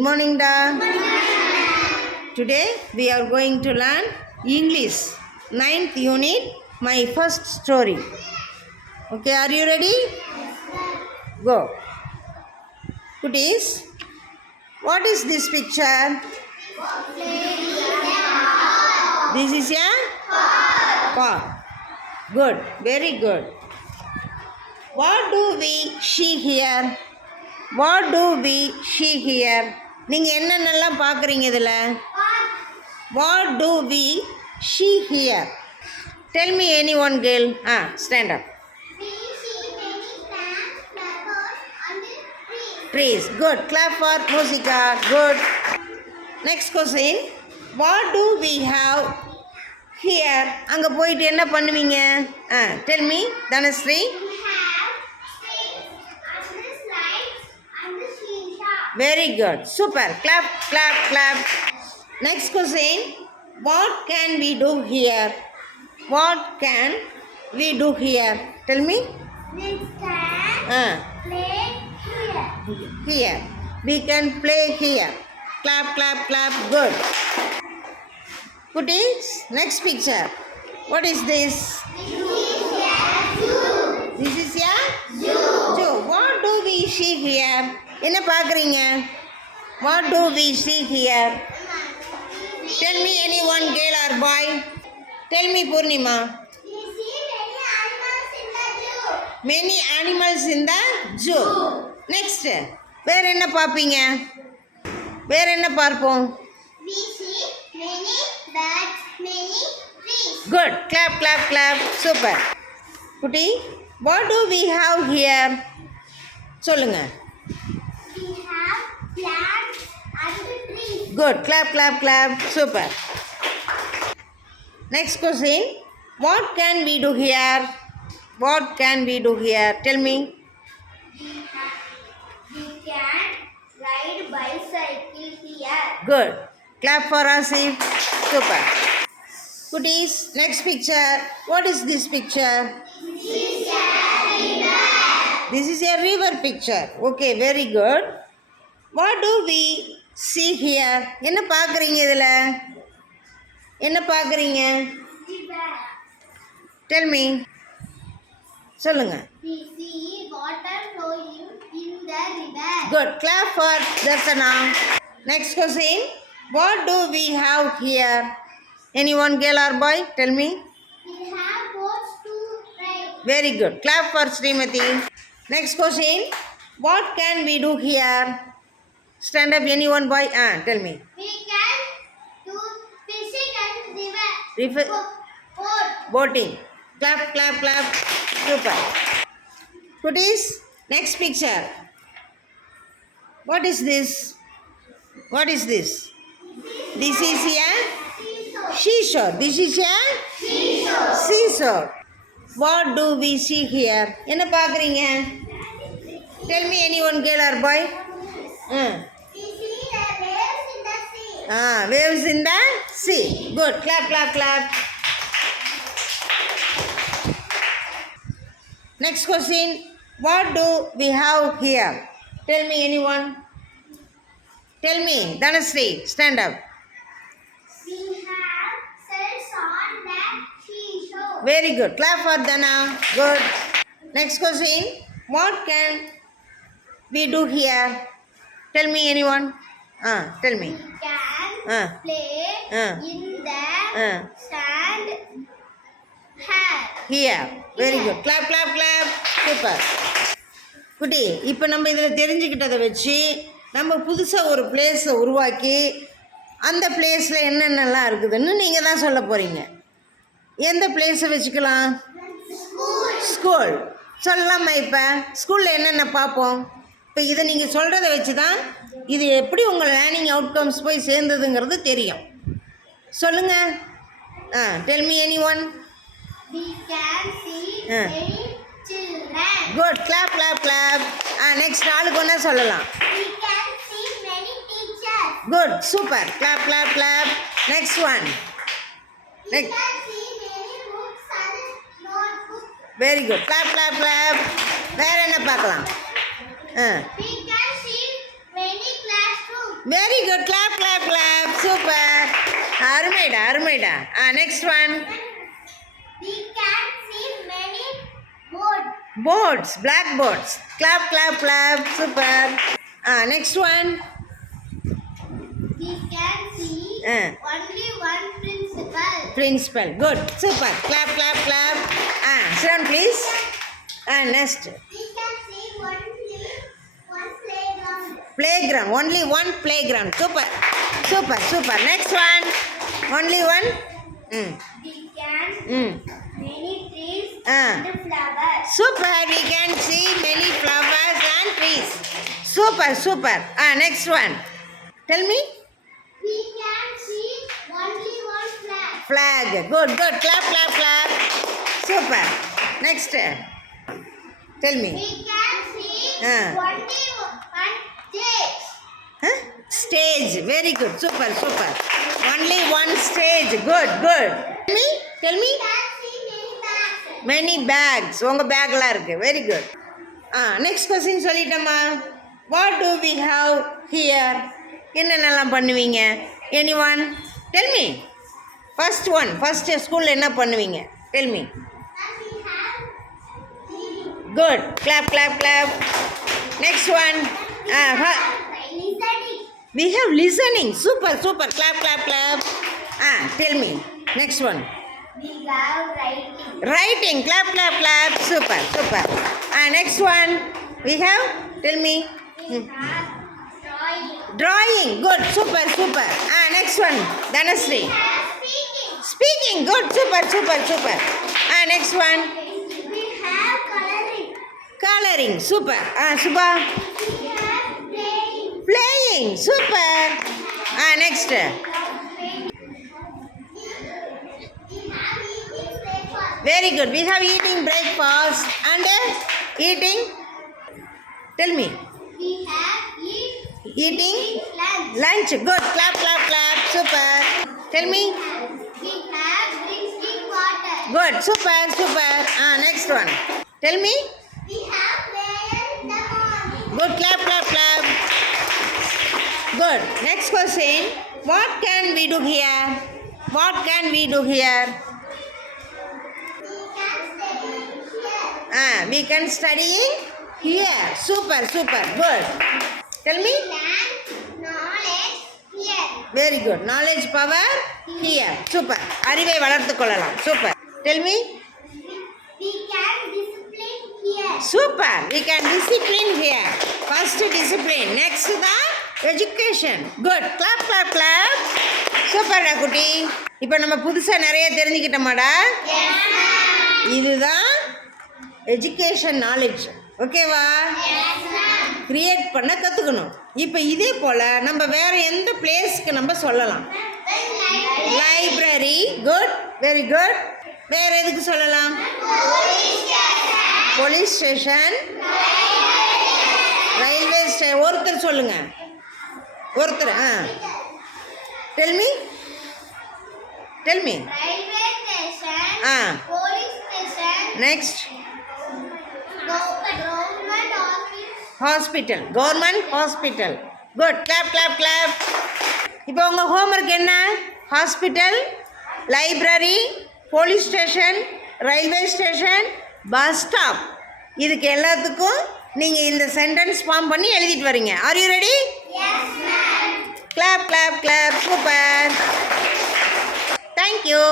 Good morning, da. Today we are going to learn English 9th unit, my first story. Okay, are you ready? Go. Goodies, what is this picture? This is a park. Good, very good. What do we see here? What do we see here? நீங்கள் என்னென்னலாம் பார்க்குறீங்க இதில்? What do we see here? Tell me any one girl. Stand up. We see many plants, flowers, and trees. Trees. Good. Clap for Musika. Good. Next question. What do we have here? அங்கே போயிட்டு என்ன பண்ணுவீங்க? Tell me, Dhanasri. We have swings and the slides and the seesaw. Very good. Super. Clap, clap, clap. Next question. What can we do here? What can we do here? Tell me. We can play here. Here. We can play here. Clap, clap, clap. Good. Goodies. Next picture. What is this? This is a zoo. What do we see here? என்ன பார்க்குறீங்க? What do we see here? Tell me any one girl or boy. Tell me, Purnima. We see many animals in the zoo. Many animals in the zoo. Next. வேற என்ன பார்ப்பீங்க? வேற என்ன பார்ப்போம்? We see many birds, many trees. Good. Clap, clap, clap. Super. குட்டி, what do we have here? சொல்லுங்க. We have plants and trees. Good. Clap, clap, clap. Super. Next question. What can we do here? What can we do here? Tell me. We can ride bicycle here. Good. Clap for Asif. Super. Goodies. Next picture. What is this picture? This is a river picture. Okay, very good. What do we see here? என்ன பார்க்குறீங்க இதில்? என்ன பார்க்குறீங்க? Tell me. சொல்லுங்க. We see water flowing in the river. Good. Clap for Darsana. Next question. What do we have here? Anyone, girl or boy? Tell me. We have boats to ride. Very good. Clap for Srimati. Next question. What can we do here? Stand up, anyone, boy? Tell me. We can do fishing and River. boat. Boating. Clap, clap, clap. Super. Goodies. Next picture. What is this? What is this? This is a seashore. This is a seashore. What do we see here? என்ன பார்க்குறீங்க? Tell me anyone, girl or boy? We see the waves in the sea. Waves in the sea. Good. Clap, clap, clap. Next question. What do we have here? Tell me anyone. Tell me. Dhanasri, stand up. We have sails on the seashore. Very good. Clap for Dana. Good. Next question. What can we do here? Tell me anyone. Tell me. We can play in the sand Here. Very good. Clap, clap, clap. Super. குட்டி, இப்போ நம்ம இதில் தெரிஞ்சுக்கிட்டதை வச்சு நம்ம புதுசாக ஒரு பிளேஸை உருவாக்கி அந்த பிளேஸில் என்னென்னலாம் இருக்குதுன்னு நீங்கள் தான் சொல்ல போகிறீங்க. எந்த பிளேஸை வச்சுக்கலாம்? ஸ்கூல். சொல்லலாமா? இப்போ ஸ்கூலில் என்னென்ன பார்ப்போம்? இப்போ இதை நீங்கள் சொல்கிறத வச்சு தான் இது எப்படி உங்கள் லேர்னிங் அவுட்கம்ஸ் போய் சேர்ந்ததுங்கிறது தெரியும். சொல்லுங்கள். Tell me any one. We can see many children. Good. Clap, clap, clap. Next ஆளுக்கு ஒன்றா சொல்லலாம். We can see many teachers. Good. Super. Clap, clap, clap. Next one. We can see many books and notebooks. Very good. Clap, clap, clap. வேறு என்ன பார்க்கலாம்? We can see many classrooms. Very good clap clap clap super அருமைடா அருமைடா next one We can see many boats. Boards black boards clap clap clap super next one We can see only one principal. Principal good super clap clap clap சிரன் please next We can see only one playground. playground only one playground super super super next one only one We can many trees Ah. and flowers. super we can see many flowers and trees super super next one tell me We can see only one flag. flag good good clap clap clap super next tell me We can see Ah. only one stage. huh? stage very good super super only one stage good good tell me We can see many bags. many bags உங்க பேக்லாம் இருக்கு very good next question சொல்லிட்டோமா what do we have here என்னென்னலாம் பண்ணுவீங்க any one tell me first ஸ்கூலில் என்ன பண்ணுவீங்க tell me And we have TV. Good clap clap clap next one Listening. We have listening super super clap clap clap tell me next one We have writing. writing clap clap clap super super next one we have tell me We have drawing. drawing good super super next one Dhanasri We have speaking. speaking good super super super next one We have coloring. coloring super Subha We have playing. playing super next We have eating breakfast. very good we have eating breakfast and eating tell me We have eating lunch. lunch good clap clap clap super tell me We have drinking water. good super super next one tell me We have prayer in the morning. good clap clap clap good next question what can we do here what can we do here We can study here. we can study here super super good tell me Learn knowledge here. very good knowledge power here super அறிவை வளர்த்துக் கொள்ளலாம் super tell me We can discipline here. super we can discipline here first discipline next the education good clap clap clap super டா குட்டி இப்போ நம்ம புதுசாக நிறைய தெரிஞ்சுக்கிட்டோமாடா Yes, ma'am. இதுதான் எஜுகேஷன் நாலேஜ் ஓகேவா Yes, ma'am. கிரியேட் பண்ண கற்றுக்கணும் இப்போ இதே போல் நம்ம வேறு எந்த பிளேஸ்க்கு நம்ம சொல்லலாம் லைப்ரரி குட் வெரி குட் வேறு எதுக்கு சொல்லலாம் போலீஸ் ஸ்டேஷன் ரயில்வே ஸ்டேஷன் ஒருத்தர் சொல்லுங்க ஒருத்தர் tell me Railway station. Police station. Next Government office. Hospital government hospital good clap clap clap இப்போ உங்கள் ஹோம்ஒர்க் என்ன hospital library police station railway station bus stop இதுக்கு எல்லாத்துக்கும் நீங்கள் இந்த சென்டென்ஸ் ஃபார்ம் பண்ணி எழுதிட்டு வரீங்க are you ready Yes, ma'am. Clap clap clap super thank you